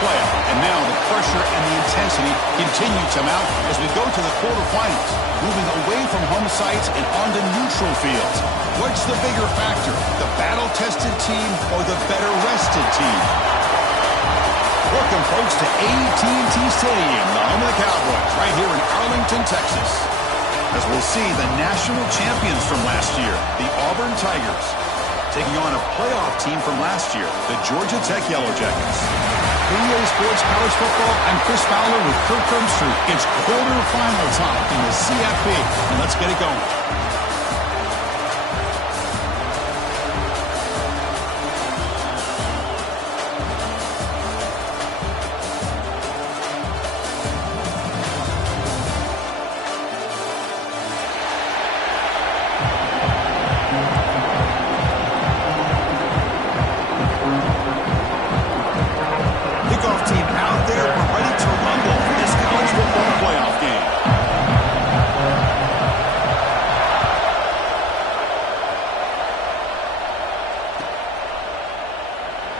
play. And now the pressure and the intensity continue to mount as we go to the quarterfinals, moving away from home sites and onto neutral fields. What's the bigger factor, the battle-tested team or the better-rested team? Welcome, folks, to AT&T Stadium, the home of the Cowboys, right here in Arlington, Texas. As we'll see the national champions from last year, the Auburn Tigers, taking on a playoff team from last year, the Georgia Tech Yellow Jackets. EA Sports College Football, I'm Chris Fowler with Kirk Herbstreit. It's quarterfinal time in the CFP, and let's get it going.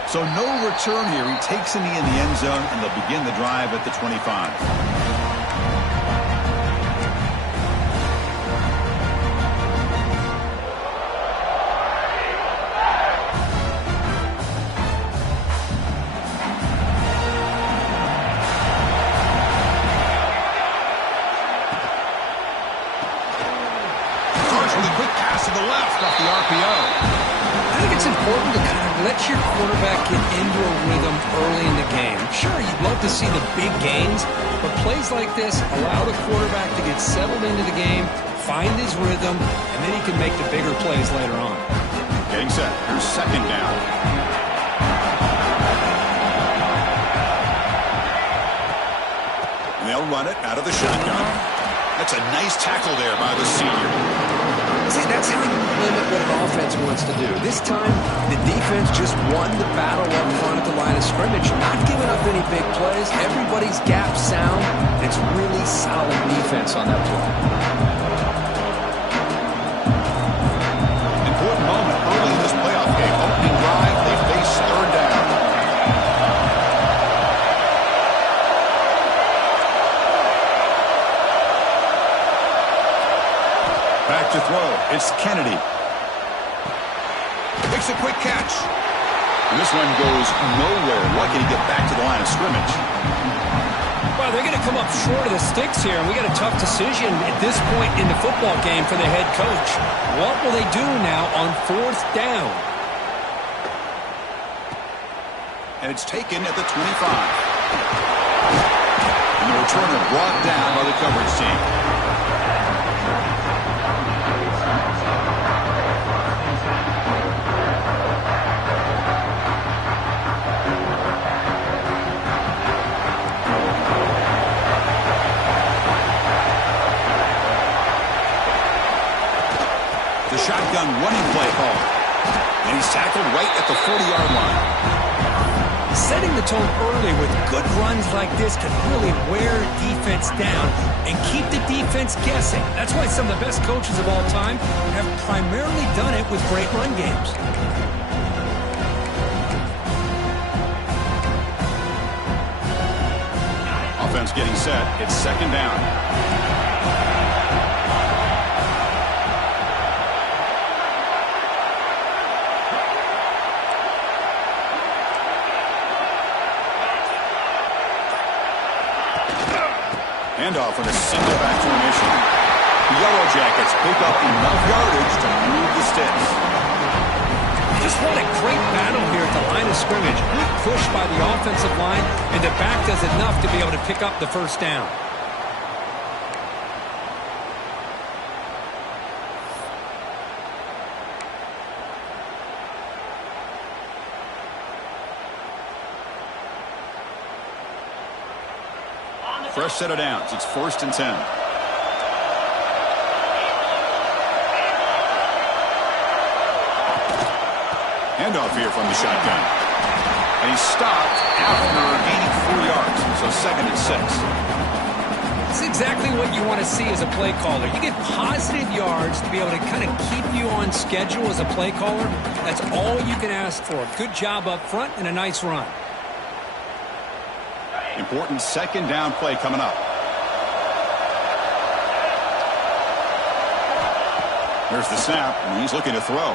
So no return here. He takes a knee in the end zone, and they'll begin the drive at the 25. Starts with a quick pass to the left off the RPO. I think it's important to kind of let your quarterback get into a rhythm early in the game. Sure, you'd love to see the big gains, but plays like this allow the quarterback to get settled into the game, find his rhythm, and then he can make the bigger plays later on. Getting set. Here's second down. And they'll run it out of the shotgun. That's a nice tackle there by the senior. See, that's how you limit what an offense wants to do. This time, the defense just won the battle up front at the line of scrimmage, not giving up any big plays. Everybody's gap sound. It's really solid defense on that play. Important moment early in this playoff game. Opening drive, they face third down. Back to throw. It's Kennedy. Makes a quick catch. And this one goes nowhere. Lucky to get back to the line of scrimmage. Well, they're going to come up short of the sticks here, and we got a tough decision at this point in the football game for the head coach. What will they do now on fourth down? And it's taken at the 25. And the returner brought down by the coverage team. The shotgun running play call. And he's tackled right at the 40-yard line. Setting the tone early with good runs like this can really wear defense down and keep the defense guessing. That's why some of the best coaches of all time have primarily done it with great run games. Offense getting set. It's second down. Handoff in a single back formation. The Yellow Jackets pick up enough yardage to move the sticks. Just what a great battle here at the line of scrimmage. Good push by the offensive line, and the back does enough to be able to pick up the first down. Fresh set of downs. It's 1st and 10. Handoff here from the shotgun. And he's stopped after gaining 4 yards. So 2nd and 6. That's exactly what you want to see as a play caller. You get positive yards to be able to kind of keep you on schedule as a play caller. That's all you can ask for. Good job up front and a nice run. Important second down play coming up. Here's the snap, and he's looking to throw.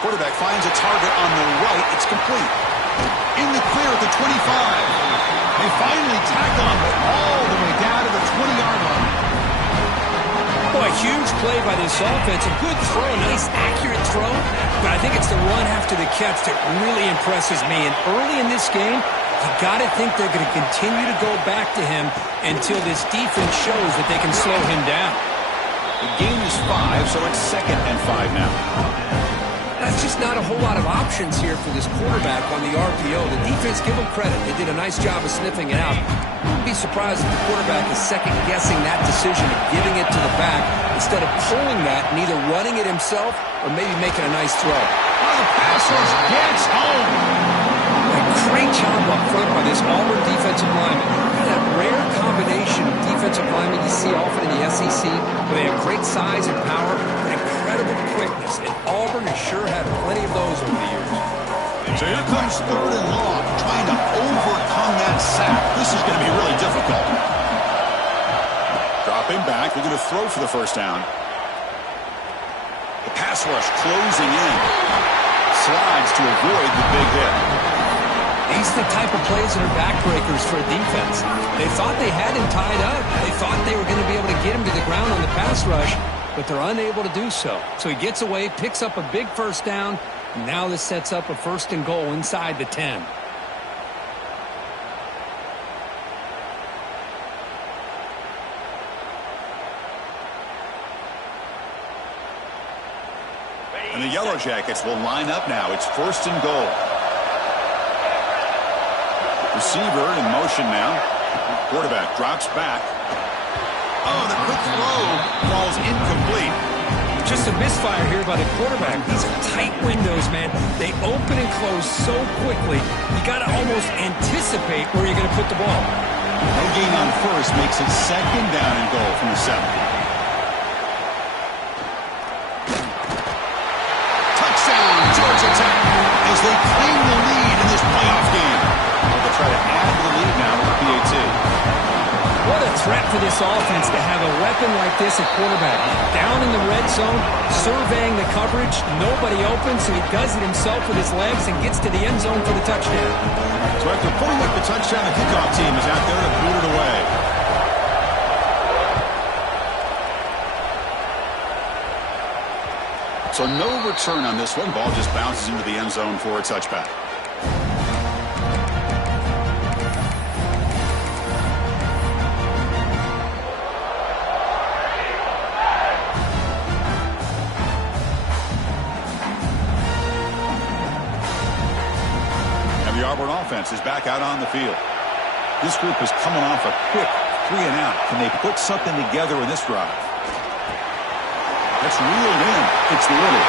Quarterback finds a target on the right. It's complete. In the clear at the 25. They finally tack on, but all the way down to the 20-yard line. Boy, huge play by this offense. A good throw, nice accurate throw. But I think it's the run after the catch that really impresses me. And early in this game, you got to think they're going to continue to go back to him until this defense shows that they can slow him down. The game is 5, so it's 2nd and 5 now. That's just not a whole lot of options here for this quarterback on the RPO. The defense, give them credit. They did a nice job of sniffing it out. I'd be surprised if the quarterback is second-guessing that decision of giving it to the back instead of pulling that and either running it himself or maybe making a nice throw. Oh, the pass rush gets home. A great job up front by this Auburn defensive lineman. That rare combination of defensive linemen you see often in the SEC where they have great size and power and incredible quickness. And Auburn has sure had plenty of those over the years. So here comes 3rd and long, trying to overcome that sack. This is going to be really difficult. Dropping back, looking to throw for the first down. The pass rush closing in. Slides to avoid the big hit. These are the type of plays that are backbreakers for a defense. They thought they had him tied up. They thought they were going to be able to get him to the ground on the pass rush, but they're unable to do so. So he gets away, picks up a big first down. Now this sets up a 1st and goal inside the 10. And the Yellow Jackets will line up now. It's 1st and goal. Receiver in motion now. Quarterback drops back. Oh, the quick throw falls incomplete. Just a misfire here by the quarterback. These are tight windows, man. They open and close so quickly. You got to almost anticipate where you're going to put the ball. No gain on first makes it 2nd down and goal from the 7. Touchdown, Georgia Tech, as they claim the lead in this playoff game. They'll try to add to the lead now with the PAT. What a threat for this offense to have a weapon like this at quarterback. Down in the red zone, surveying the coverage, nobody open, so he does it himself with his legs and gets to the end zone for the touchdown. So after putting up the touchdown, the kickoff team is out there to boot it away. So no return on this one. Ball just bounces into the end zone for a touchback. The Auburn offense is back out on the field. This group is coming off a quick 3 and out. Can they put something together in this drive? That's reeled in. It's Little.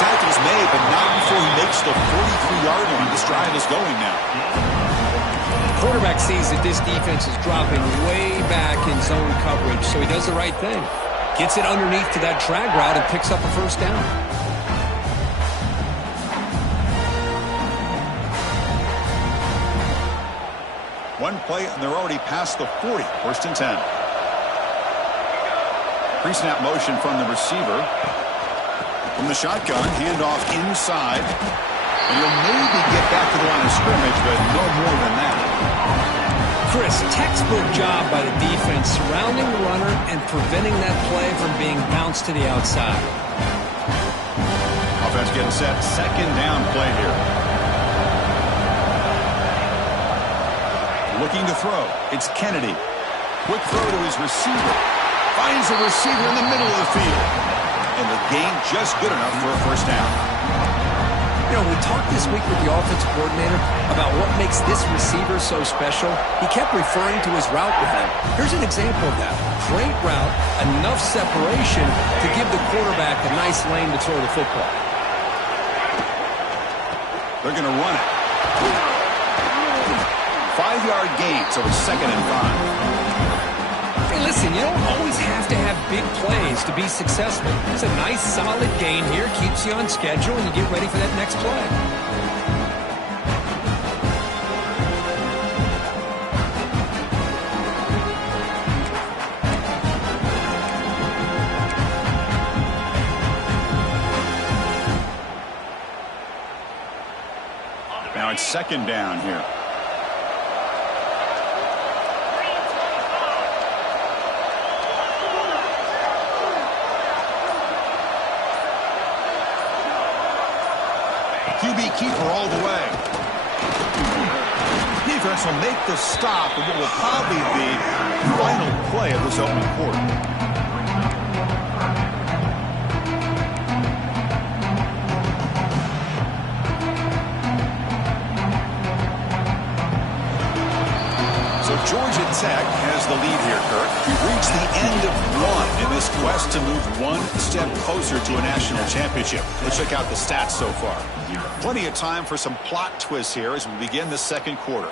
Tackle's made, but not before he makes the 43-yard line. This drive is going now. The quarterback sees that this defense is dropping way back in zone coverage, so he does the right thing. Gets it underneath to that drag route and picks up a 1st down. One play, and they're already past the 40. 1st and 10. Pre-snap motion from the receiver. From the shotgun, handoff inside. And he'll maybe get back to the line of scrimmage, but no more than that. Chris, textbook job by the defense surrounding the runner and preventing that play from being bounced to the outside. Offense getting set. 2nd down play here. Looking to throw. It's Kennedy. Quick throw to his receiver. Finds the receiver in the middle of the field. And the gain just good enough for a 1st down. You know, we talked this week with the offensive coordinator about what makes this receiver so special. He kept referring to his route with him. Here's an example of that. Great route, enough separation to give the quarterback a nice lane to throw the football. They're going to run it. 5-yard gain, so it's 2nd and 5. Hey, listen, you don't always have to have big plays to be successful. It's a nice, solid gain here, keeps you on schedule, and you get ready for that next play. second down here. QB keeper all the way. Defense will make the stop of what will probably be the final play of this opening quarter. Georgia Tech has the lead here, Kirk. We've reached the end of one in this quest to move one step closer to a national championship. Let's check out the stats so far. Plenty of time for some plot twists here as we begin the second quarter.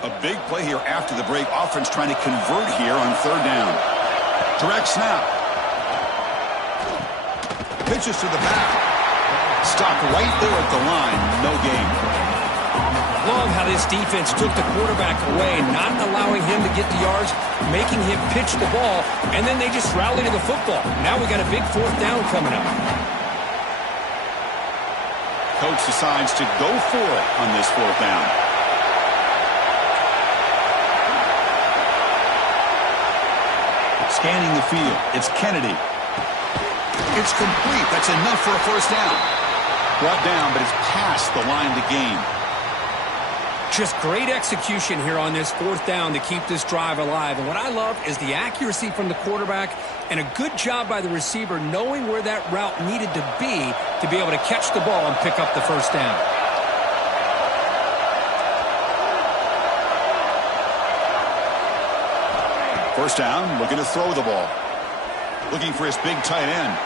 A big play here after the break. Offense trying to convert here on third down. Direct snap. Pitches to the back. Stopped right there at the line. No gain. Love how this defense took the quarterback away, not allowing him to get the yards, making him pitch the ball, and then they just rallied to the football. Now we got a big fourth down coming up. Coach decides to go for it on this fourth down. Scanning the field. It's Kennedy. It's complete. That's enough for a first down. Brought down, but it's past the line to gain. Just great execution here on this fourth down to keep this drive alive. And what I love is the accuracy from the quarterback and a good job by the receiver knowing where that route needed to be able to catch the ball and pick up the first down. First down, looking to throw the ball. Looking for his big tight end.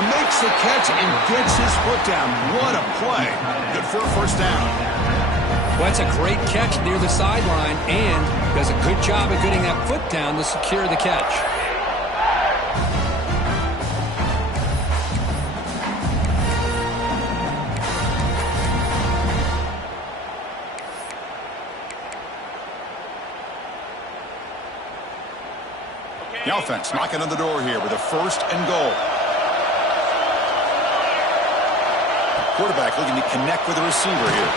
Makes the catch and gets his foot down. What a play. Good for a first down. Well, that's a great catch near the sideline and does a good job of getting that foot down to secure the catch. The offense knocking on the door here with a first and goal. Quarterback looking to connect with the receiver here.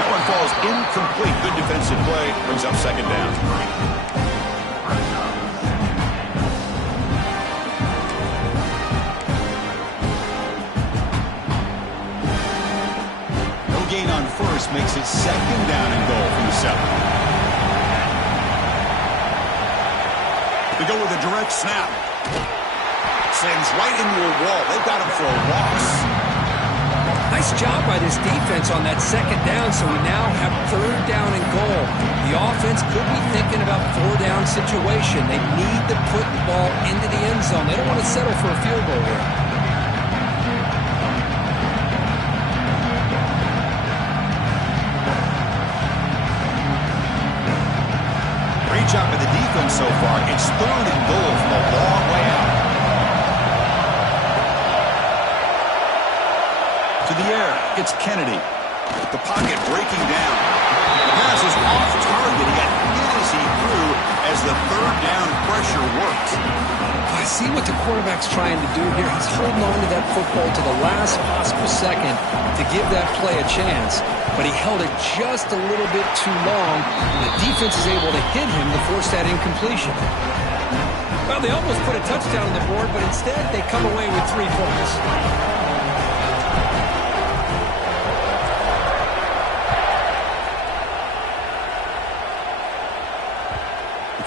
That one falls incomplete. Good defensive play. Brings up second down. No gain on first makes it second down and goal from the 7. They go with a direct snap. Sends right into a wall. They've got him for a loss. Nice job by this defense on that second down, so we now have third down and goal. The offense could be thinking about four-down situation. They need to put the ball into the end zone. They don't want to settle for a field goal here. Great job by the defense so far. It's third and goal from a long way out. To the air, it's Kennedy. The pocket breaking down. The pass is off target. He got hit as he threw as the third down pressure works. I see what the quarterback's trying to do here. He's holding on to that football to the last possible second to give that play a chance. But he held it just a little bit too long. The defense is able to hit him to force that incompletion. Well, they almost put a touchdown on the board, but instead they come away with 3 points.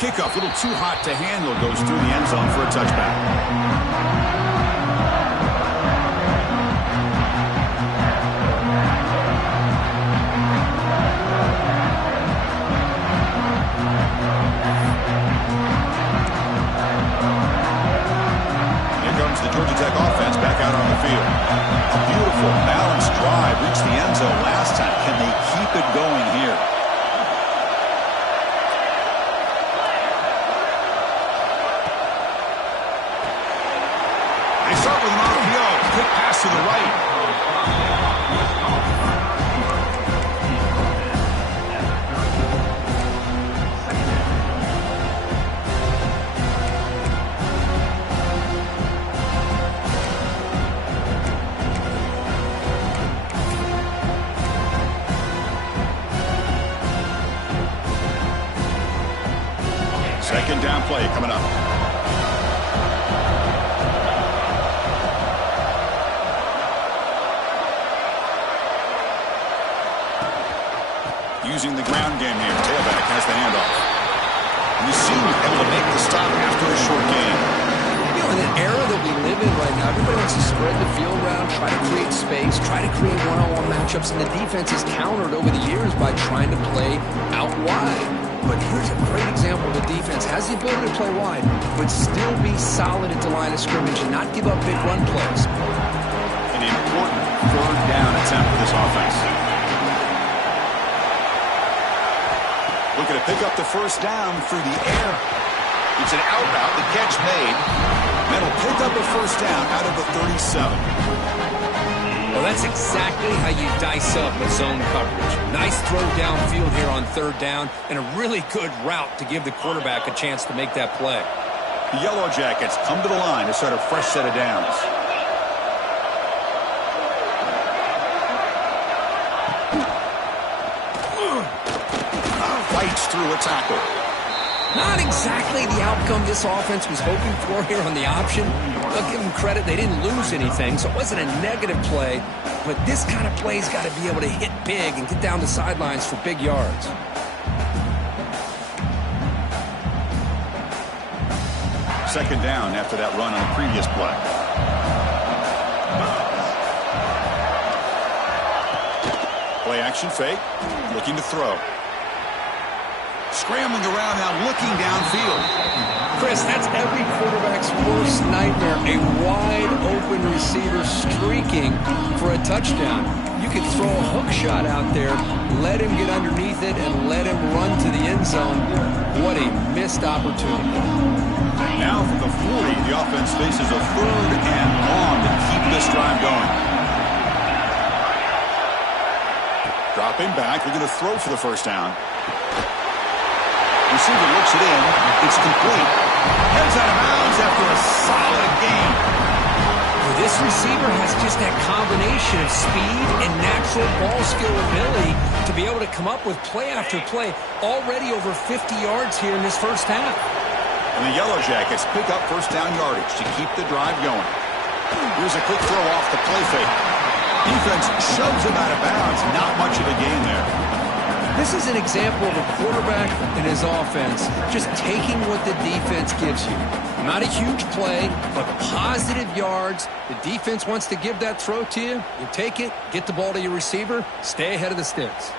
Kickoff, a little too hot to handle, goes through the end zone for a touchback. Here comes the Georgia Tech offense back out on the field. A beautiful, balanced drive. Reached the end zone last time. Can they keep it going here? To the right. Second down play coming up. Using the ground game here. Tailback has the handoff. And you see him able to make the stop after a short gain. You know, in the era that we live in right now, everybody wants to spread the field around, try to create space, try to create one-on-one matchups, and the defense is countered over the years by trying to play out wide. But here's a great example. The defense has the ability to play wide, but still be solid at the line of scrimmage and not give up big run plays. An important third down attempt for this offense. Looking to pick up the first down through the air. It's an out route. The catch made. That'll pick up a first down out of the 37. Well, that's exactly how you dice up a zone coverage. Nice throw downfield here on third down, and a really good route to give the quarterback a chance to make that play. The Yellow Jackets come to the line to start a fresh set of downs. Fights through a tackle. Not exactly the outcome this offense was hoping for here on the option. I'll give them credit. They didn't lose anything, so it wasn't a negative play. But this kind of play's got to be able to hit big and get down the sidelines for big yards. Second down after that run on the previous play. Play action fake. Looking to throw. Scrambling around now, looking downfield. Chris, that's every quarterback's worst nightmare. A wide-open receiver streaking for a touchdown. You could throw a hook shot out there, let him get underneath it, and let him run to the end zone. What a missed opportunity. Now from the 40, the offense faces a third and long to keep this drive going. Dropping back, looking to throw for the first down. Receiver looks it in. It's complete. Heads out of bounds after a solid gain. Well, this receiver has just that combination of speed and natural ball skill ability to be able to come up with play after play. Already over 50 yards here in this first half. And the Yellow Jackets pick up first down yardage to keep the drive going. Here's a quick throw off the play fake. Defense shoves him out of bounds. Not much of a gain there. This is an example of a quarterback and his offense just taking what the defense gives you. Not a huge play, but positive yards. The defense wants to give that throw to you. You take it, get the ball to your receiver, stay ahead of the sticks.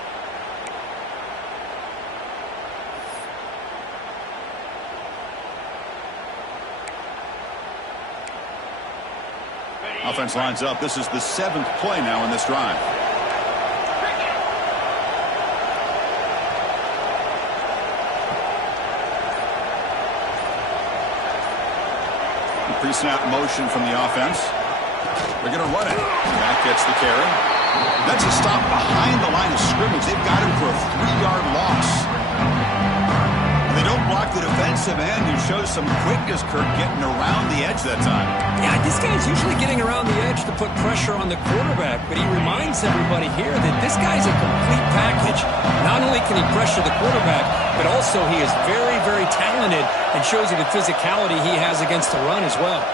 Offense lines up. This is the 7th play now in this drive. Pre-snap motion from the offense. They're going to run it. That gets the carry. That's a stop behind the line of scrimmage. They've got him for a 3-yard loss. And they don't block the defensive end, who shows some quickness, Kirk, getting around the edge that time. Yeah, this guy's usually getting around the edge to put pressure on the quarterback, but he reminds everybody here that this guy's a complete package. Not only can he pressure the quarterback, but also he is very, very talented and shows you the physicality he has against the run as well.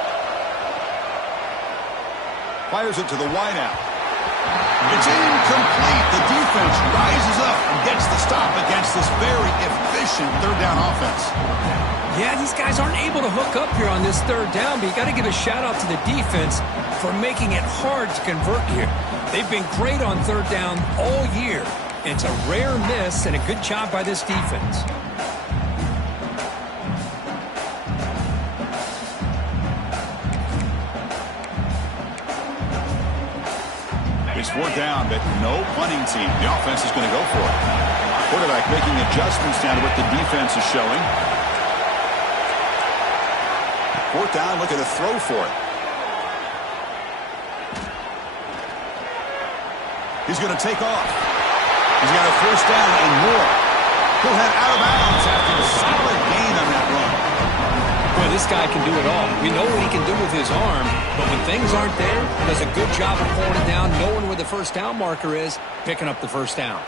Fires it to the wideout. It's incomplete. The defense rises up and gets the stop against this very efficient third down offense. Yeah, these guys aren't able to hook up here on this third down, but you got to give a shout out to the defense for making it hard to convert here. They've been great on third down all year. It's a rare miss and a good job by this defense. It's 4th down, but no punting team. The offense is going to go for it. Quarterback making adjustments down to what the defense is showing. 4th down, looking to throw for it. He's going to take off. He's got a first down and more. He'll head out of bounds after a solid gain on that run. Boy, this guy can do it all. We know what he can do with his arm, but when things aren't there, does a good job of pulling it down, knowing where the first down marker is, picking up the first down.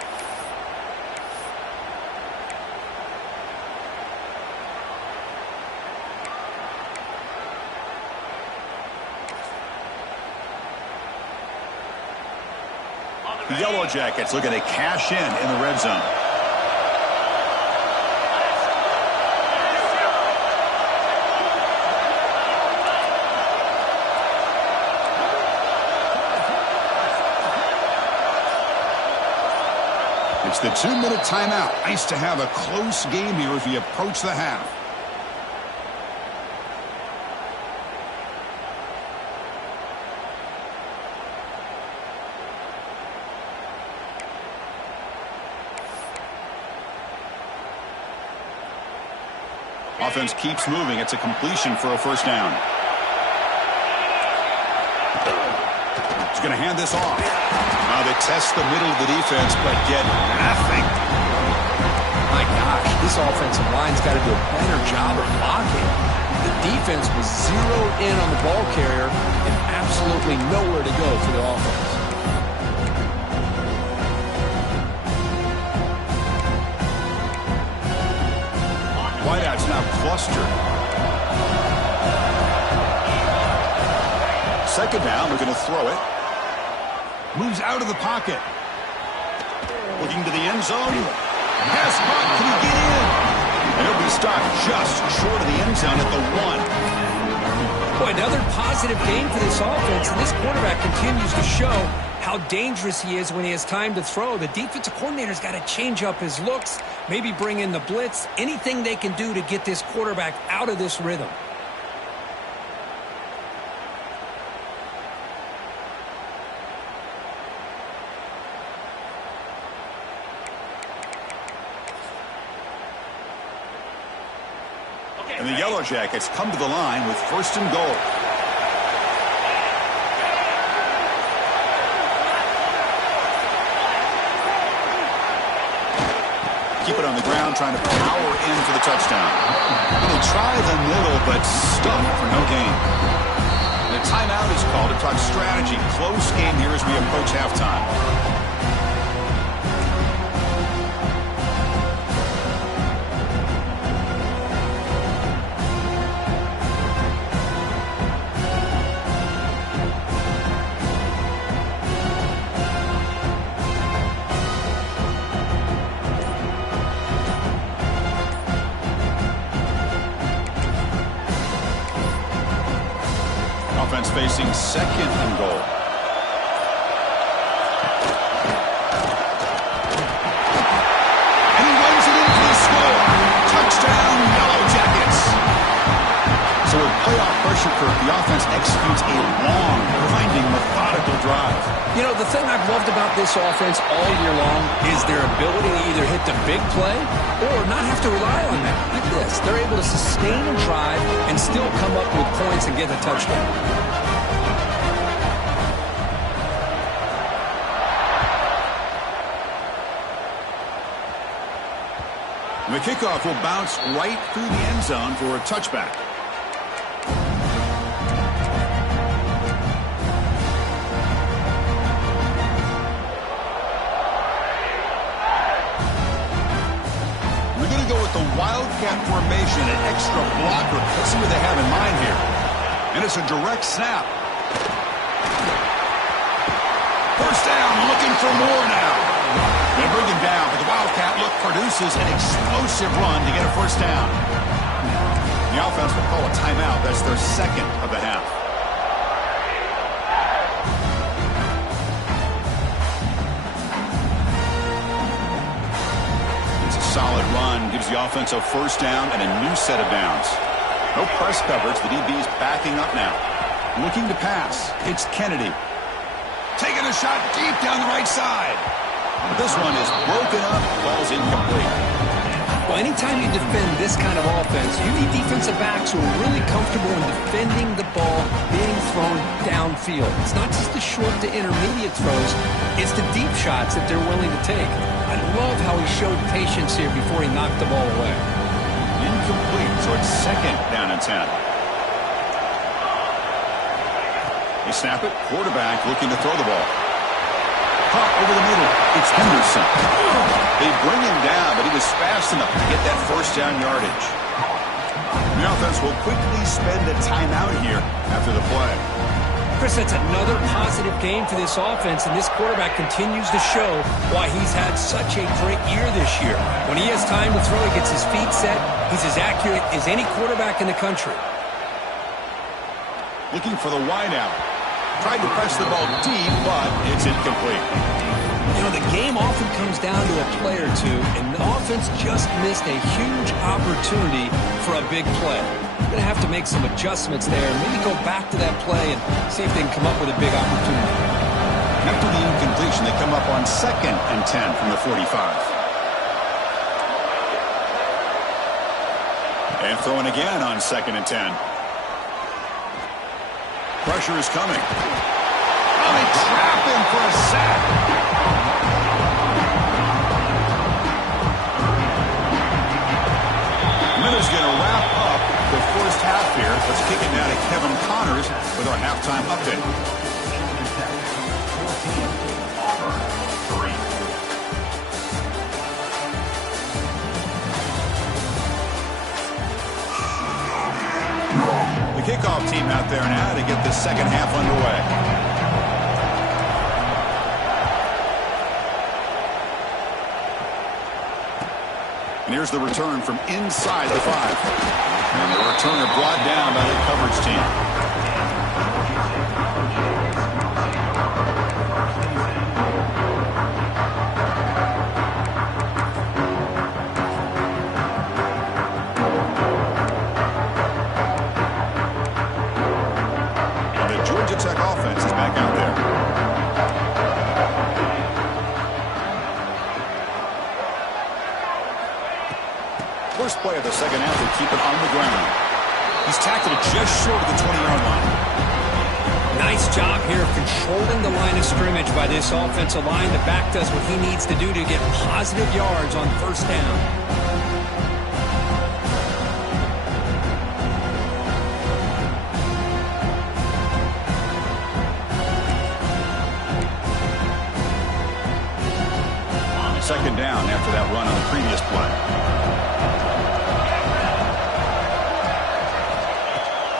The Yellow Jackets looking to cash in the red zone. It's the 2-minute timeout. Nice to have a close game here as we approach the half. Offense keeps moving. It's a completion for a first down. He's going to hand this off. Now they test the middle of the defense, but get nothing. My gosh, this offensive line's got to do a better job of blocking. The defense was zeroed in on the ball carrier and absolutely nowhere to go for the offense. Wideout's now clustered. Second down, they're going to throw it. Moves out of the pocket. Looking to the end zone. Pass caught. Can he get in? And he'll be stopped just short of the end zone at the 1. Boy, another positive game for this offense, and this quarterback continues to show how dangerous he is when he has time to throw. The defensive coordinator's got to change up his looks, maybe bring in the blitz, anything they can do to get this quarterback out of this rhythm. And the Yellow Jackets come to the line with first and goal. Keep it on the ground, trying to power in for the touchdown. They try the middle, but stuffed for no gain. The timeout is called to talk strategy. Close game here as we approach halftime. Offense facing second and goal. And he runs it in for the score. Touchdown, Yellow Jackets. So with playoff pressure curve, the offense executes a long, grinding, methodical drive. You know, the thing I've loved about this offense all year long is their ability to either hit the big play or not have to rely on that. Like this, they're able to sustain a drive and still come up with points and get a touchdown. The kickoff will bounce right through the end zone for a touchback. We're going to go with the Wildcat formation, an extra blocker. Let's see what they have in mind here. And it's a direct snap. First down, looking for more now. They bring him down, but the Wildcat look produces an explosive run to get a first down. The offense will call a timeout. That's their second of the half. It's a solid run. Gives the offense a first down and a new set of downs. No press coverage. The DB's backing up now. Looking to pass. It's Kennedy. Taking a shot deep down the right side. This one is broken up. Ball's incomplete. Well, anytime you defend this kind of offense, you need defensive backs who are really comfortable in defending the ball being thrown downfield. It's not just the short to intermediate throws. It's the deep shots that they're willing to take. I love how he showed patience here before he knocked the ball away. Incomplete, so it's second down and 10. They snap it. Quarterback looking to throw the ball. Caught over the middle. It's Henderson. They bring him down, but he was fast enough to get that first down yardage. The offense will quickly spend a timeout here after the play. Chris, that's another positive game for this offense, and this quarterback continues to show why he's had such a great year this year. When he has time to throw, he gets his feet set. He's as accurate as any quarterback in the country. Looking for the wideout. Tried to press the ball deep, but it's incomplete. You know, the game often comes down to a play or two, and the offense just missed a huge opportunity for a big play. They're going to have to make some adjustments there and maybe go back to that play and see if they can come up with a big opportunity. After the incompletion, they come up on 2nd and 10 from the 45. And throwing again on 2nd and 10. Pressure is coming. Oh, they trap him for a sack. Miller's going to wrap up the first half here. Let's kick it now to Kevin Connors with our halftime update. The kickoff team out there now to get the second half underway. And here's the return from inside the 5. And the returner brought down by the coverage team. And the Georgia Tech offense is back out there. First play of the second half will keep it on the ground. He's tackled it just short of the 20-yard line. Nice job here of controlling the line of scrimmage by this offensive line. The back does what he needs to do to get positive yards on first down. Second down after that run on the previous play.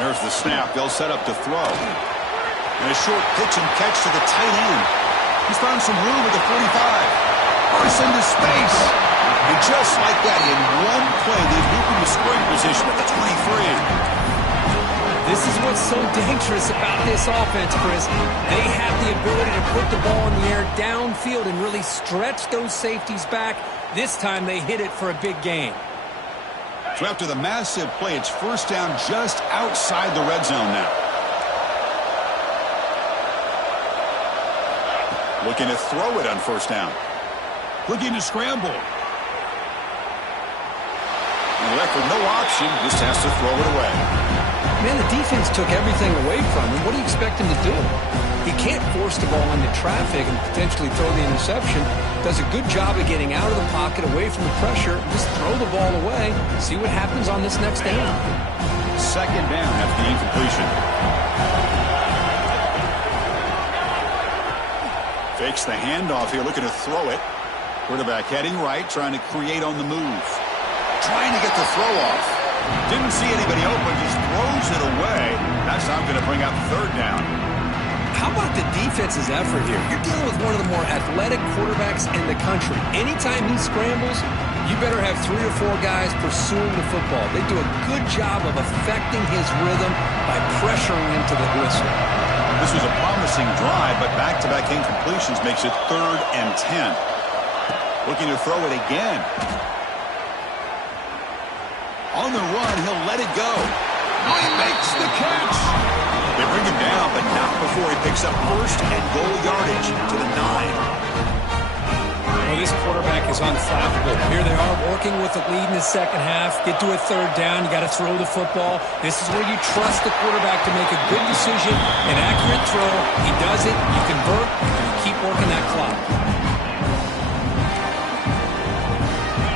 There's the snap. They'll set up to throw. And a short pitch and catch to the tight end. He's found some room at the 45. Bursts into space. And just like that, in one play, they've moved into scoring position at the 23. This is what's so dangerous about this offense, Chris. They have the ability to put the ball in the air downfield and really stretch those safeties back. This time they hit it for a big gain. So after the massive play, it's first down just outside the red zone now. Looking to throw it on first down. Looking to scramble. And left with no option, just has to throw it away. Man, the defense took everything away from him. What do you expect him to do? He can't force the ball into traffic and potentially throw the interception. Does a good job of getting out of the pocket, away from the pressure. Just throw the ball away. See what happens on this next down. Second down after the incompletion. Fakes the handoff here, looking to throw it. Quarterback heading right, trying to create on the move. Trying to get the throw off. Didn't see anybody open, just throws it away. That's not going to bring out third down. How about the defense's effort here? You're dealing with one of the more athletic quarterbacks in the country. Anytime he scrambles, you better have 3 or 4 guys pursuing the football. They do a good job of affecting his rhythm by pressuring him to the whistle. This was a promising drive, but back-to-back incompletions makes it 3rd and 10. Looking to throw it again. On the run, he'll let it go. Oh, he makes the catch. They bring him down, but not before he picks up first and goal yardage to the 9. Well, this quarterback is unflappable. Here they are working with the lead in the second half. Get to a third down. You got to throw the football. This is where you trust the quarterback to make a good decision, an accurate throw. He does it. You convert, and you keep working that clock.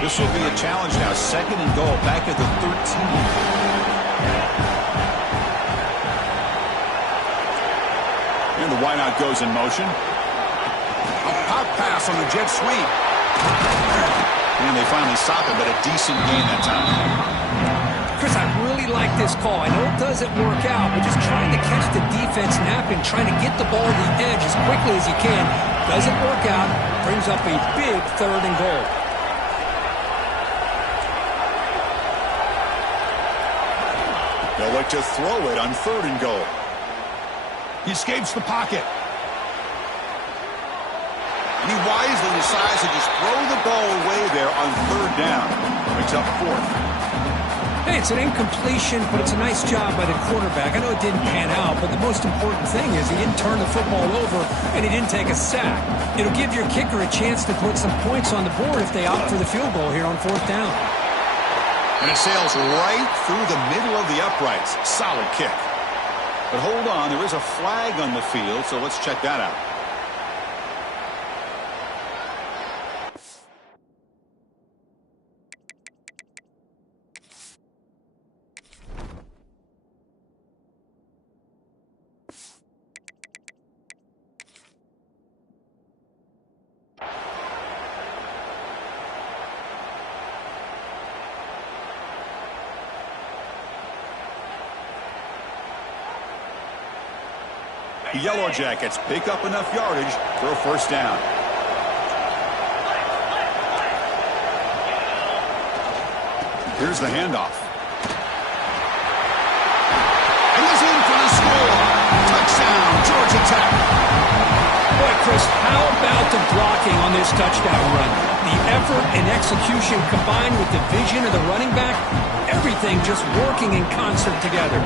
This will be a challenge now. 2nd and goal, back at the 13. And the wideout goes in motion. A pop pass on the jet sweep. And they finally stop it, but a decent gain that time. Chris, I really like this call. I know it doesn't work out, but just trying to catch the defense napping, trying to get the ball to the edge as quickly as you can. Doesn't work out. Brings up a big 3rd and goal. They'll look to throw it on 3rd and goal. He escapes the pocket. And he wisely decides to just throw the ball away there on 3rd down. Picks up 4th. Hey, it's an incompletion, but it's a nice job by the quarterback. I know it didn't pan out, but the most important thing is he didn't turn the football over and he didn't take a sack. It'll give your kicker a chance to put some points on the board if they opt for the field goal here on 4th down. And it sails right through the middle of the uprights. Solid kick. But hold on, there is a flag on the field, so let's check that out. The Yellow Jackets pick up enough yardage for a 1st down. Here's the handoff. And he's in for the score. Touchdown, Georgia Tech. Boy, Chris, how about the blocking on this touchdown run? The effort and execution combined with the vision of the running back, everything just working in concert together.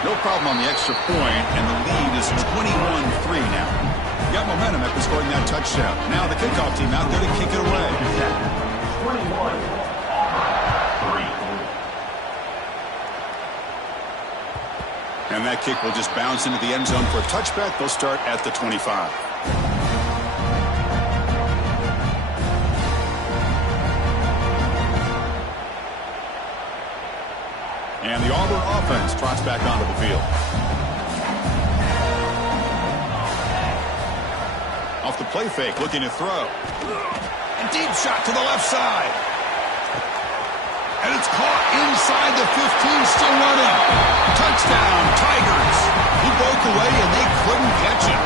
No problem on the extra point, and the lead is 21-3 now. Got momentum after scoring that touchdown. Now the kickoff team out there to kick it away. 21-3. And that kick will just bounce into the end zone for a touchback. They'll start at the 25. And the Auburn offense trots back onto the field. Off the play fake, looking to throw. A deep shot to the left side. And it's caught inside the 15, still running. Touchdown, Tigers. He broke away and they couldn't catch him.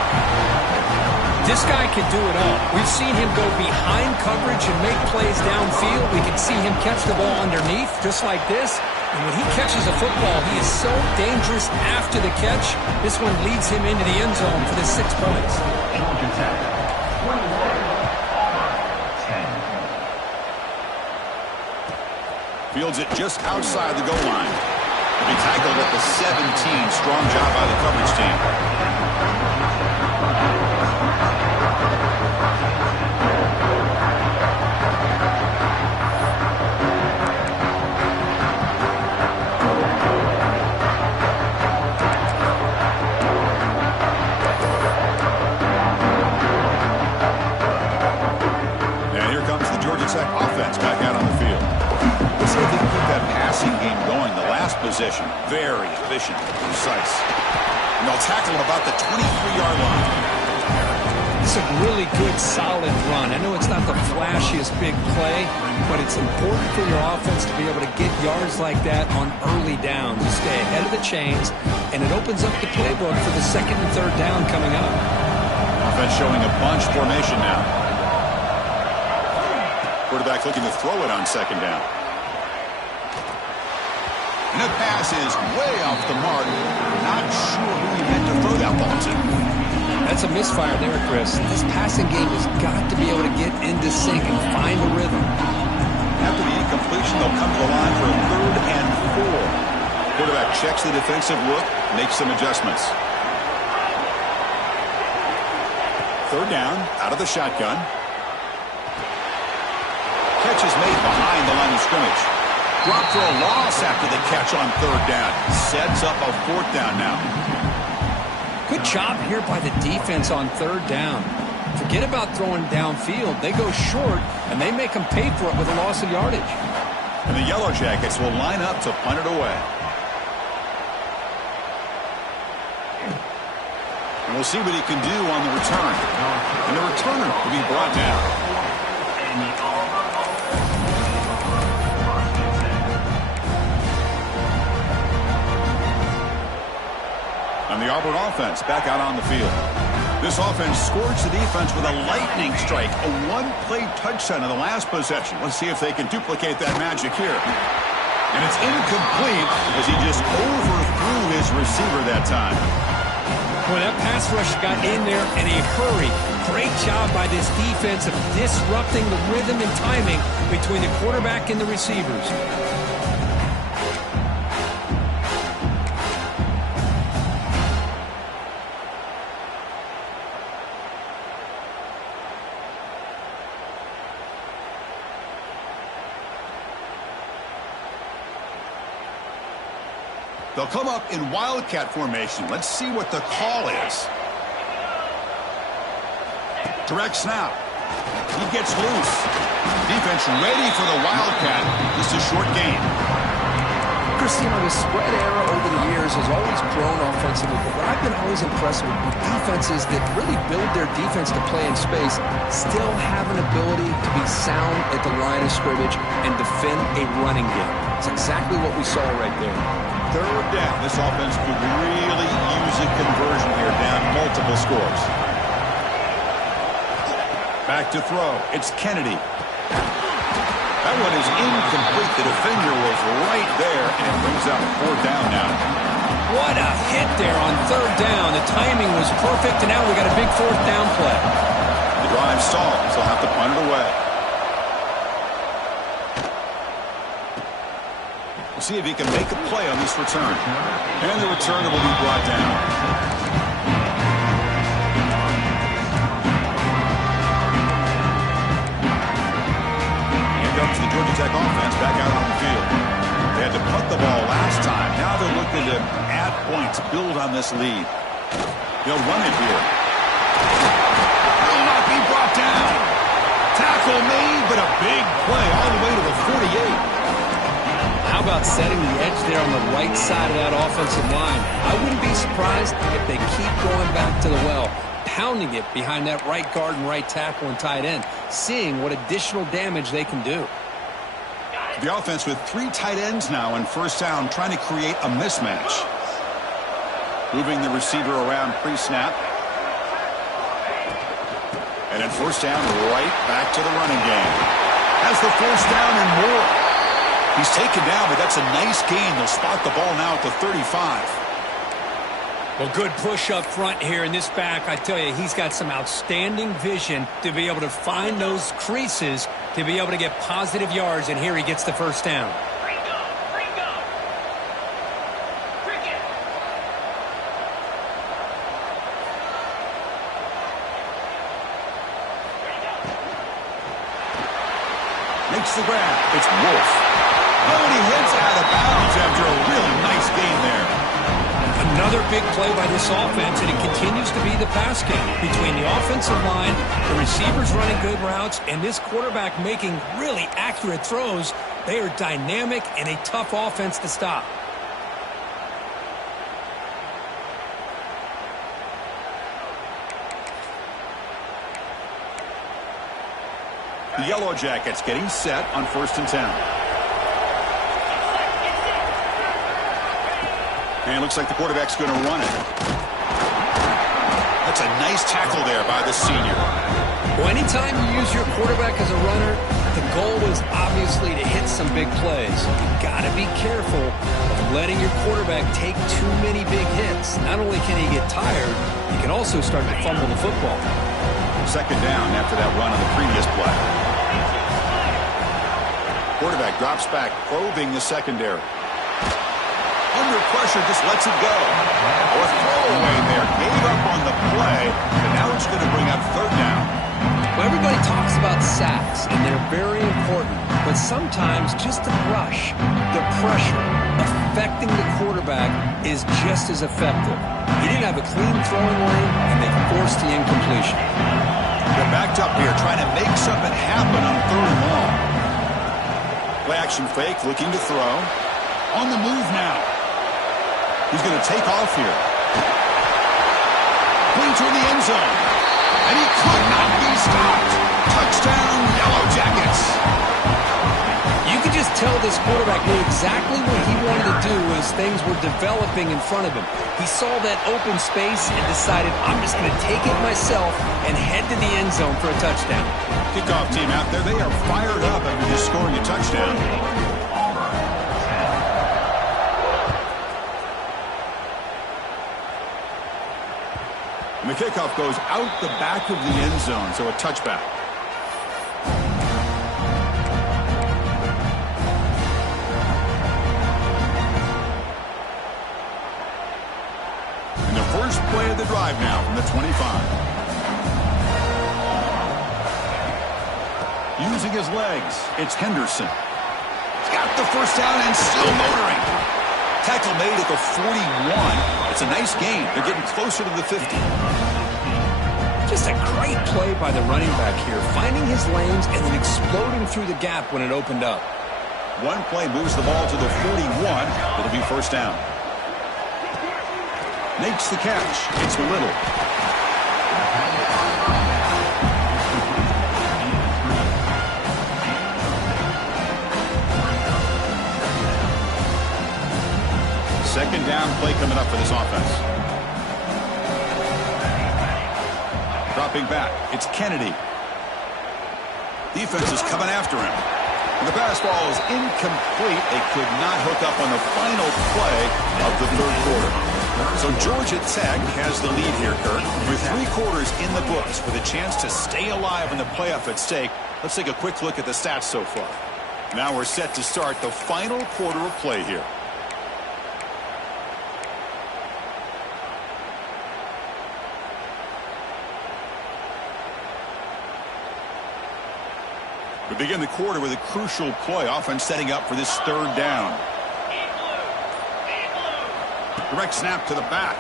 This guy can do it all. We've seen him go behind coverage and make plays downfield. We can see him catch the ball underneath, just like this. And when he catches a football, he is so dangerous after the catch. This one leads him into the end zone for the 6 points. Georgia Tech, 21, 10. Fields it just outside the goal line. He'll be tackled at the 17. Strong job by the coverage team. And here comes the Georgia Tech offense back out on the field. Let's see if they can keep that passing game going. The last possession, very efficient, precise. And they'll tackle him about the 23-yard line. It's a really good, solid run. I know it's not the flashiest big play, but it's important for your offense to be able to get yards like that on early downs. You stay ahead of the chains, and it opens up the playbook for the 2nd and 3rd down coming up. Offense showing a bunch formation now. Quarterback looking to throw it on 2nd down. And the pass is way off the mark. Not sure who he meant to throw that ball to. That's a misfire there, Chris. This passing game has got to be able to get into sync and find a rhythm. After the incompletion, they'll come to the line for a 3rd and 4. Quarterback checks the defensive look, makes some adjustments. 3rd down, out of the shotgun. Catch is made behind the line of scrimmage. Drop for a loss after the catch on 3rd down. Sets up a 4th down now. Good job here by the defense on 3rd down. Forget about throwing downfield. They go short, and they make them pay for it with a loss of yardage. And the Yellow Jackets will line up to punt it away. And we'll see what he can do on the return. And the returner will be brought down. Auburn offense back out on the field. This offense scourged the defense with a lightning strike, a one-play touchdown in the last possession. Let's see if they can duplicate that magic here. And it's incomplete as he just overthrew his receiver that time. Well, that pass rush got in there in a hurry. Great job by this defense of disrupting the rhythm and timing between the quarterback and the receivers. They'll come up in Wildcat formation. Let's see what the call is. Direct snap. He gets loose. Defense ready for the Wildcat. Just a short gain. Cristiano, the spread era over the years has always grown offensively, but what I've been always impressed with defenses that really build their defense to play in space still have an ability to be sound at the line of scrimmage and defend a running game. It's exactly what we saw right there. Third down. This offense could really use a conversion here, down multiple scores. Back to throw. It's Kennedy. That one is incomplete. The defender was right there, and it brings out a fourth down now. What a hit there on third down. The timing was perfect, and now we got a big fourth down play. The drive stalls. They'll have to punt it away. We'll see if he can make a play on this return. And the returner will be brought down. To the Georgia Tech offense back out on the field. They had to punt the ball last time. Now they're looking to add points, build on this lead. They'll run it here. Will not be brought down. Tackle made, but a big play all the way to the 48. How about setting the edge there on the right side of that offensive line? I wouldn't be surprised if they keep going back to the well, pounding it behind that right guard and right tackle and tight end, seeing what additional damage they can do. The offense with 3 tight ends now in first down, trying to create a mismatch. Moving the receiver around pre-snap. And then first down, right back to the running game. Has the first down and more. He's taken down, but that's a nice gain. They'll spot the ball now at the 35. Well, good push up front here in this back. I tell you, he's got some outstanding vision to be able to find those creases, to be able to get positive yards, and here he gets the first down. Makes the grab. It's Wolf. Oh, and he hits out of bounds after a really nice gain there. Another big play by this offense, and it continues to be the pass game between the offensive line, the receivers running good routes, and this quarterback making really accurate throws. They are dynamic and a tough offense to stop. The Yellow Jackets getting set on 1st and 10. And it looks like the quarterback's going to run it. That's a nice tackle there by the senior. Well, anytime you use your quarterback as a runner, the goal is obviously to hit some big plays. You've got to be careful of letting your quarterback take too many big hits. Not only can he get tired, he can also start to fumble the football. Second down after that run on the previous play. Quarterback drops back, probing the secondary. Under pressure, just lets it go. Or throwaway there. Gave up on the play, and now it's going to bring up third down. Well, everybody talks about sacks, and they're very important. But sometimes just the rush, the pressure, affecting the quarterback is just as effective. He didn't have a clean throwing lane, and they forced the incompletion. They're backed up here, trying to make something happen on third and long. Play action fake, looking to throw. On the move now. He's going to take off here. Clean toward the end zone. And he could not be stopped. Touchdown, Yellow Jackets. You can just tell this quarterback knew exactly what he wanted to do as things were developing in front of him. He saw that open space and decided, I'm just going to take it myself and head to the end zone for a touchdown. Kickoff team out there, they are fired up after just scoring a touchdown. And the kickoff goes out the back of the end zone, so a touchback. And the first play of the drive now from the 25. Using his legs, it's Henderson. He's got the first down and still motoring. Tackle made at the 41. It's a nice gain. They're getting closer to the 50. Just a great play by the running back here, finding his lanes and then exploding through the gap when it opened up. One play moves the ball to the 41. It'll be first down. Makes the catch. It's Little. Second down play coming up for this offense. Dropping back, it's Kennedy. Defense is coming after him. And the pass ball is incomplete. They could not hook up on the final play of the third quarter. So Georgia Tech has the lead here, Kurt. With 3 quarters in the books with a chance to stay alive in the playoff at stake, let's take a quick look at the stats so far. Now we're set to start the final quarter of play here. We begin the quarter with a crucial play, offense setting up for this third down. Direct snap to the back.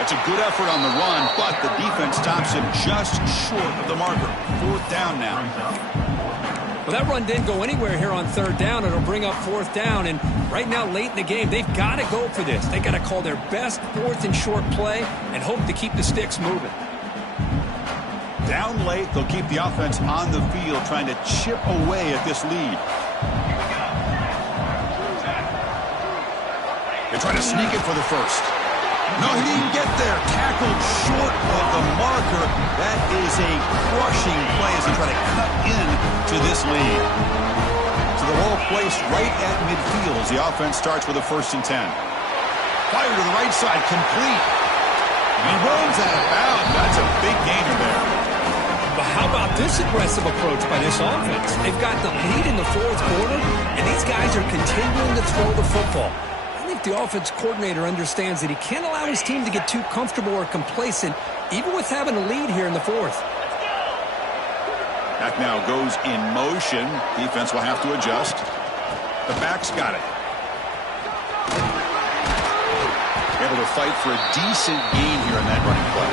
It's a good effort on the run, but the defense stops him just short of the marker. Fourth down now. Well, that run didn't go anywhere here on third down. It'll bring up fourth down, and right now, late in the game, they've got to go for this. They've got to call their best fourth and short play and hope to keep the sticks moving. Down late, they'll keep the offense on the field trying to chip away at this lead. They try to sneak it for the first. No, he didn't get there. Tackled short of the marker. That is a crushing play as they try to cut in to this lead. So the ball placed right at midfield as the offense starts with a 1st and 10. Fire to the right side, complete. He runs out of bounds. That's a big gainer there. But how about this aggressive approach by this offense? They've got the lead in the fourth quarter, and these guys are continuing to throw the football. I think the offense coordinator understands that he can't allow his team to get too comfortable or complacent, even with having a lead here in the fourth. Back now goes in motion. Defense will have to adjust. The back's got it. Able to fight for a decent gain here in that running play.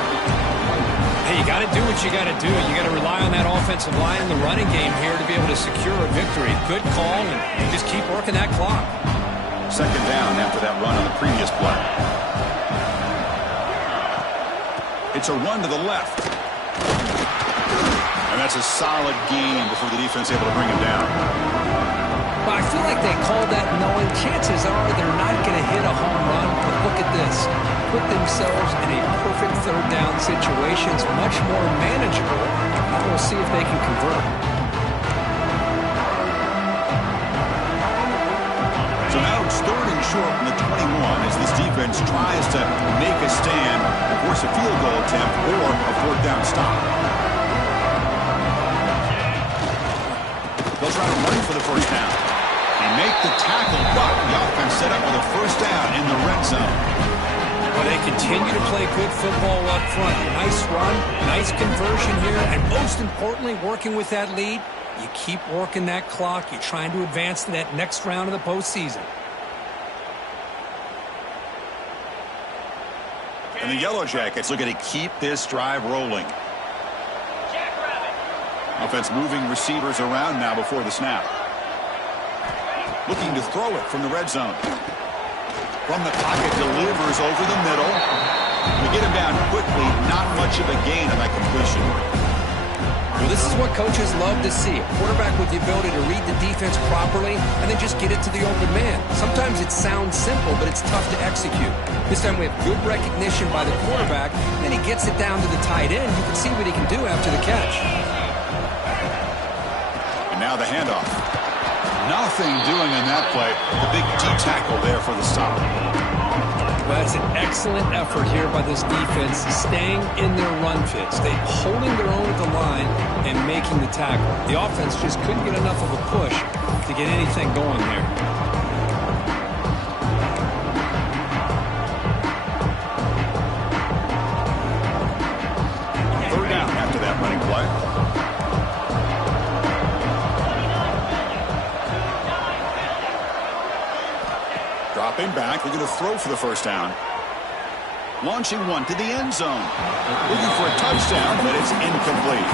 Hey, you got to do what you got to do. You got to rely on that offensive line in the running game here to be able to secure a victory. Good call, and just keep working that clock. Second down after that run on the previous play. It's a run to the left. And that's a solid gain before the defense able to bring him down. Well, I feel like they called that knowing chances are they're not going to hit a home run. But look at this. Put themselves in a perfect third down situation. It's much more manageable. And we'll see if they can convert. So now it's 3rd and short from the 21 as this defense tries to make a stand, force a field goal attempt, or a 4th down stop. They'll try to run for the first down. They make the tackle, but the offense set up with a first down in the red zone. Well, they continue to play good football up front. Nice run, nice conversion here, and most importantly, working with that lead, you keep working that clock. You're trying to advance to that next round of the postseason. And the Yellow Jackets looking to keep this drive rolling. Offense moving receivers around now before the snap. Looking to throw it from the red zone. From the pocket, delivers over the middle. We get him down quickly. Not much of a gain on that completion. Well, this is what coaches love to see. A quarterback with the ability to read the defense properly and then just get it to the open man. Sometimes it sounds simple, but it's tough to execute. This time we have good recognition by the quarterback, and then he gets it down to the tight end. You can see what he can do after the catch. And now the handoff. Nothing doing on that play. The big D tackle there for the stop. Well, that's an excellent effort here by this defense, staying in their run fits. They holding their own at the line and making the tackle. The offense just couldn't get enough of a push to get anything going there. Third down after that running play. Dropping back, they're going to throw for the first down. Launching one to the end zone. Looking for a touchdown, but it's incomplete.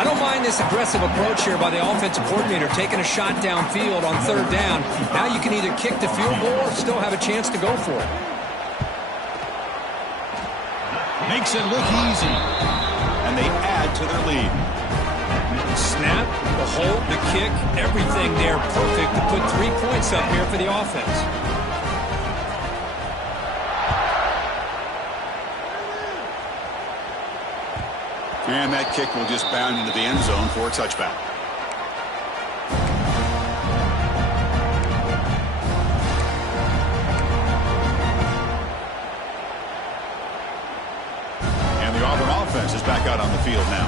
I don't mind this aggressive approach here by the offensive coordinator, taking a shot downfield on third down. Now you can either kick the field goal or still have a chance to go for it. Makes it look easy. And they add to their lead. Snap, the hold, the kick, everything there perfect to put 3 points up here for the offense. And that kick will just bound into the end zone for a touchback. And the Auburn offense is back out on the field now.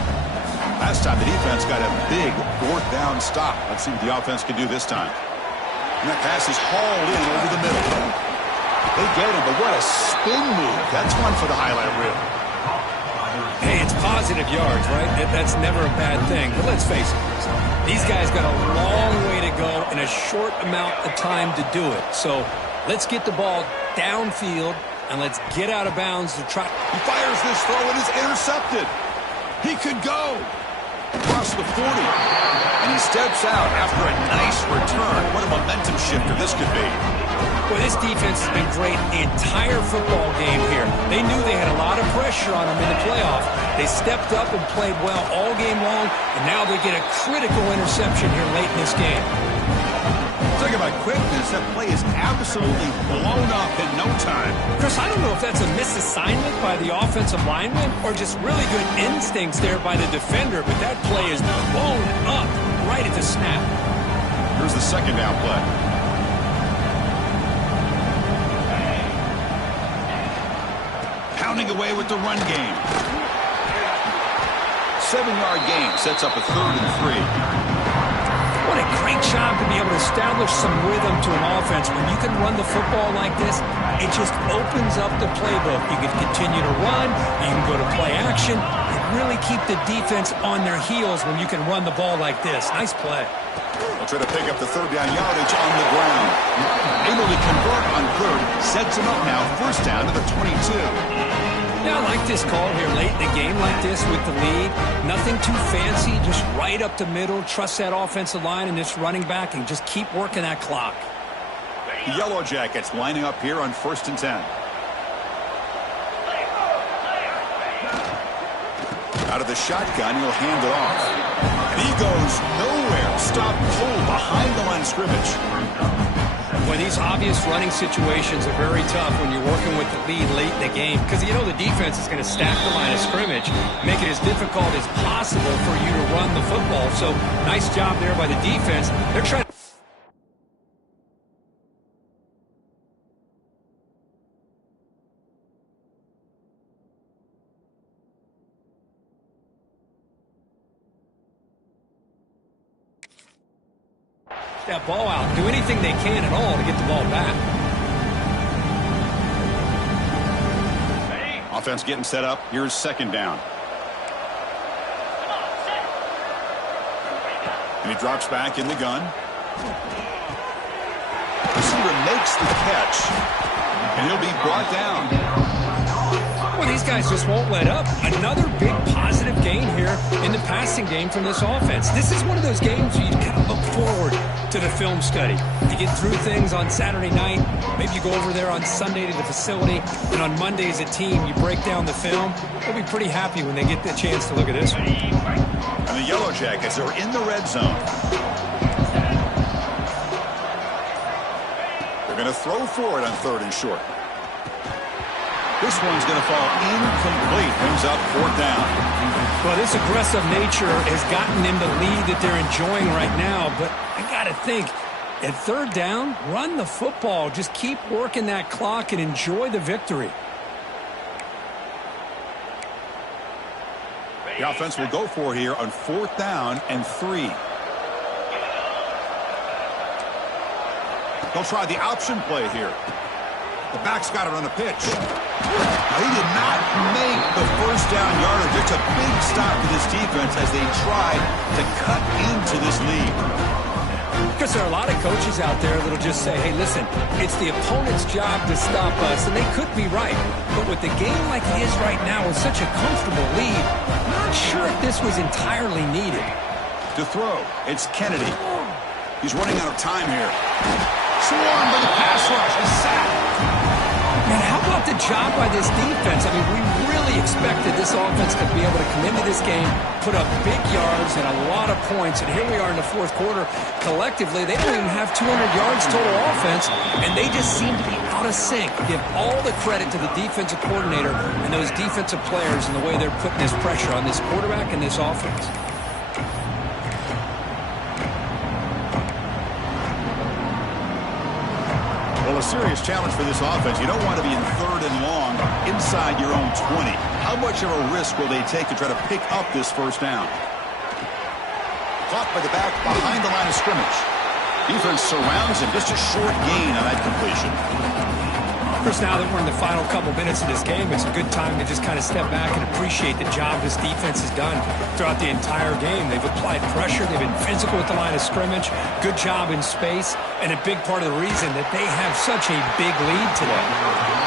Last time the defense got a big fourth down stop. Let's see what the offense can do this time. And that pass is hauled in over the middle. They get him, but what a spin move. That's one for the highlight reel. Hey, it's positive yards, right? That's never a bad thing. But let's face it, these guys got a long way to go in a short amount of time to do it. So let's get the ball downfield and let's get out of bounds to try. He fires this throw and is intercepted. He could go across the 40. And he steps out after a nice return. What a momentum shifter this could be. Well, this defense has been great the entire football game here. They knew they had a lot of pressure on them in the playoff. They stepped up and played well all game long, and now they get a critical interception here late in this game. Talk about quickness. That play is absolutely blown up in no time. Chris, I don't know if that's a misassignment by the offensive lineman or just really good instincts there by the defender, but that play is blown up right at the snap. Here's the second down play. Pounding away with the run game. 7-yard gain sets up a 3rd and 3. What a great job to be able to establish some rhythm to an offense. When you can run the football like this, it just opens up the playbook. You can continue to run. You can go to play action. And really keep the defense on their heels when you can run the ball like this. Nice play. They'll try to pick up the 3rd down yardage on the ground. Able to convert on 3rd. Sets him up now. 1st down to the 22. Yeah, I like this call here late in the game like this with the lead. Nothing too fancy, just right up the middle. Trust that offensive line and this running back and just keep working that clock. The Yellow Jackets lining up here on 1st and 10. Out of the shotgun, he'll hand it off. And he goes nowhere. Stop cold behind the line of scrimmage. Well, these obvious running situations are very tough when you're working with the lead late in the game because you know the defense is going to stack the line of scrimmage, make it as difficult as possible for you to run the football. So nice job there by the defense. They're trying to that ball out, do anything they can at all to get the ball back. Offense getting set up. Here's 2nd down. And he drops back in the gun. Receiver makes the catch. And he'll be brought down. Well, these guys just won't let up. Another big positive gain here in the passing game from this offense. This is one of those games where you kind of look forward to the film study. You get through things on Saturday night. Maybe you go over there on Sunday to the facility. And on Monday as a team, you break down the film. They'll be pretty happy when they get the chance to look at this one. And The Yellow Jackets are in the red zone. They're going to throw for it on 3rd and short. This one's going to fall incomplete. Brings up 4th down. Well, this aggressive nature has gotten them the lead that they're enjoying right now. But I got to think, at 3rd down, run the football. Just keep working that clock and enjoy the victory. The offense will go for here on 4th down and 3. They'll try the option play here. The back's got it on the pitch. Now, he did not make the 1st down yardage. It's a big stop for this defense as they try to cut into this lead. Because there are a lot of coaches out there that will just say, hey, listen, it's the opponent's job to stop us, and they could be right. But with the game like it is right now with such a comfortable lead, I'm not sure if this was entirely needed. To throw, it's Kennedy. He's running out of time here. Swarmed by the pass rush. He's sacked. Man, how about the job by this defense? I mean, we really expected this offense to be able to come into this game, put up big yards and a lot of points, and here we are in the 4th quarter. Collectively, they don't even have 200 yards total offense, and they just seem to be out of sync. Give all the credit to the defensive coordinator and those defensive players and the way they're putting this pressure on this quarterback and this offense. Well, a serious challenge for this offense. You don't want to be in 3rd and long inside your own 20. How much of a risk will they take to try to pick up this 1st down? Caught by the back behind the line of scrimmage. Defense surrounds him. Just a short gain on that completion. Of course, now that we're in the final couple minutes of this game, it's a good time to just kind of step back and appreciate the job this defense has done throughout the entire game. They've applied pressure. They've been physical at the line of scrimmage. Good job in space. And a big part of the reason that they have such a big lead today.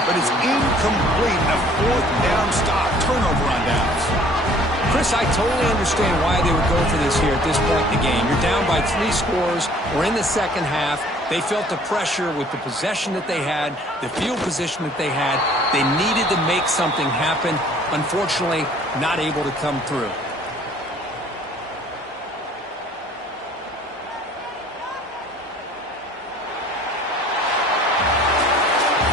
But it's incomplete. A 4th down stop. Turnover on downs. Chris, I totally understand why they would go for this here at this point in the game. You're down by 3 scores. We're in the 2nd half. They felt the pressure with the possession that they had, the field position that they had. They needed to make something happen. Unfortunately, not able to come through.